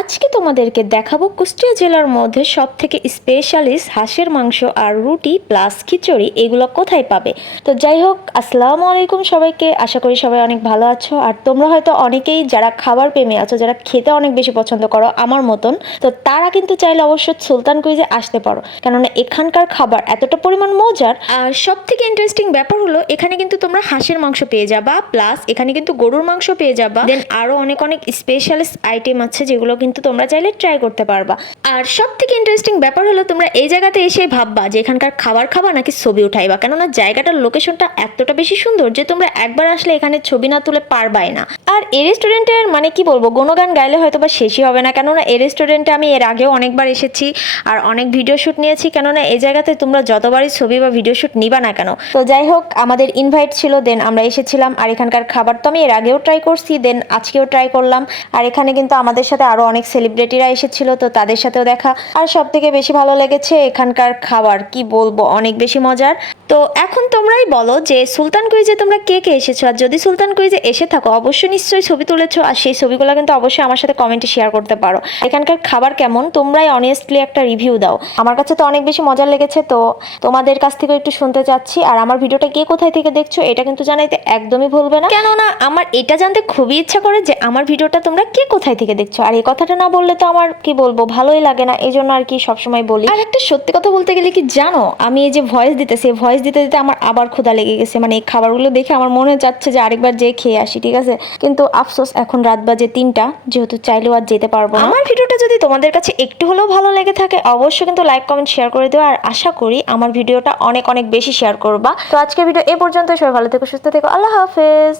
আজকে তোমাদেরকে দেখাবো কুষ্টিয়া জেলার মধ্যে সব থেকে স্পেশালিস্ট হাঁসের মাংস আর রুটি প্লাস খিচুড়ি এগুলো কোথায় পাবে। তো যাই হোক, আসসালামু আলাইকুম সবাইকে। আশা করি সবাই অনেক ভালো আছো। আর তোমরা হয়তো অনেকেই যারা খাবার প্রেমী আছো, যারা খেতে অনেক বেশি পছন্দ করো আমার মতন, তো তারা কিন্তু চাইলে অবশ্যই সুলতান কুইজে আসতে পারো, কেননা এখানকার খাবার এতটা পরিমাণ মজার। আর সব থেকে ইন্টারেস্টিং ব্যাপার হলো এখানে কিন্তু তোমরা হাঁসের মাংস পেয়ে যাবা, প্লাস এখানে কিন্তু গরুর মাংস পেয়ে যাবা, দেন আরো অনেক অনেক স্পেশালিস্ট আইটেম আছে যেগুলো কিন্তু তোমরা চাইলে ট্রাই করতে পারবা। আর সব থেকে ইন্টারেস্টিং ব্যাপার হলো তোমরা এই জায়গাতে এসে ভাববা যে এখানকার খাবার খাবা নাকি ছবি উঠাইবা, কেননা জায়গাটার লোকেশনটা এতটা বেশি সুন্দর যে তোমরা একবার আসলে এখানে ছবি না তুলে পারবাই না। আর এই রেস্টুরেন্টের মানে কি বলবো, গুণগান গাইলে হয়তো বা শেষই হবে না, কেননা এই রেস্টুরেন্টে আমি এর আগেও অনেকবার এসেছি আর অনেক ভিডিও শ্যুট নিয়েছি, কেননা এই জায়গাতে তোমরা যতবারই ছবি বা ভিডিও শ্যুট নিবা না কেন। তো যাই হোক, আমাদের ইনভাইট ছিল, দেন আমরা এসেছিলাম। আর এখানকার খাবার তো আমি এর আগেও ট্রাই করছি, দেন আজকেও ট্রাই করলাম। আর এখানে কিন্তু আমাদের সাথে আরো অনেক সেলিব্রিটিরা এসেছিল, তো তাদের সাথেও দেখা। আর সব থেকে বেশি ভালো লেগেছে এখানকার খাবার, কি বলবো, অনেক বেশি মজার। তো এখন তোমরাই বলো যে সুলতান কুইজে তোমরা কে কে এসেছো, আর যদি সুলতান কুইজে এসে থাকো অবশ্যই নিশ্চয়ই ছবি তুলেছো, আর সেই ছবিগুলো কিন্তু অবশ্যই আমার সাথে কমেন্টে শেয়ার করতে পারো। এখানকার খাবার কেমন তোমরাই অনেস্টলি একটা রিভিউ দাও। আমার কাছে তো অনেক বেশি মজার লেগেছে, তো তোমাদের কাছ থেকে একটু শুনতে চাচ্ছি। আর আমার ভিডিওটা কে কোথায় থেকে দেখছো এটা কিন্তু জানাইতে একদমই ভুলবে না, কেননা আমার এটা জানতে খুবই ইচ্ছা করে যে আমার ভিডিওটা তোমরা কে কোথায় থেকে দেখছো। আর এই কথাটা না বললে তো আমার কি বলবো, ভালোই লাগে না, এই জন্য আর কি সবসময় বলি। আর একটা সত্যি কথা বলতে গেলে কি জানো, আমি এই যে ভয়েস দিতেছি, ভয়েস দিতে দিতে আমার আবার ক্ষুধা লেগে গেছে। মানে এই খাবারগুলো দেখে আমার মনে যাচ্ছে যে আরেকবার যে খেয়ে আসি, ঠিক আছে। কিন্তু আফসোস এখন রাত বাজে 3টা, যেহেতু চাইলেও আর যেতে পারবো না। আমার ভিডিওটা যদি তোমাদের কাছে একটু হলেও ভালো লেগে থাকে অবশ্যই কিন্তু লাইক কমেন্ট শেয়ার করে দিও, আর আশা করি আমার ভিডিওটা অনেক অনেক বেশি শেয়ার করবা। তো আজকের ভিডিও এ পর্যন্ত, সবাই ভালো থেকো, সুস্থ থেকো, আল্লাহ হাফেজ।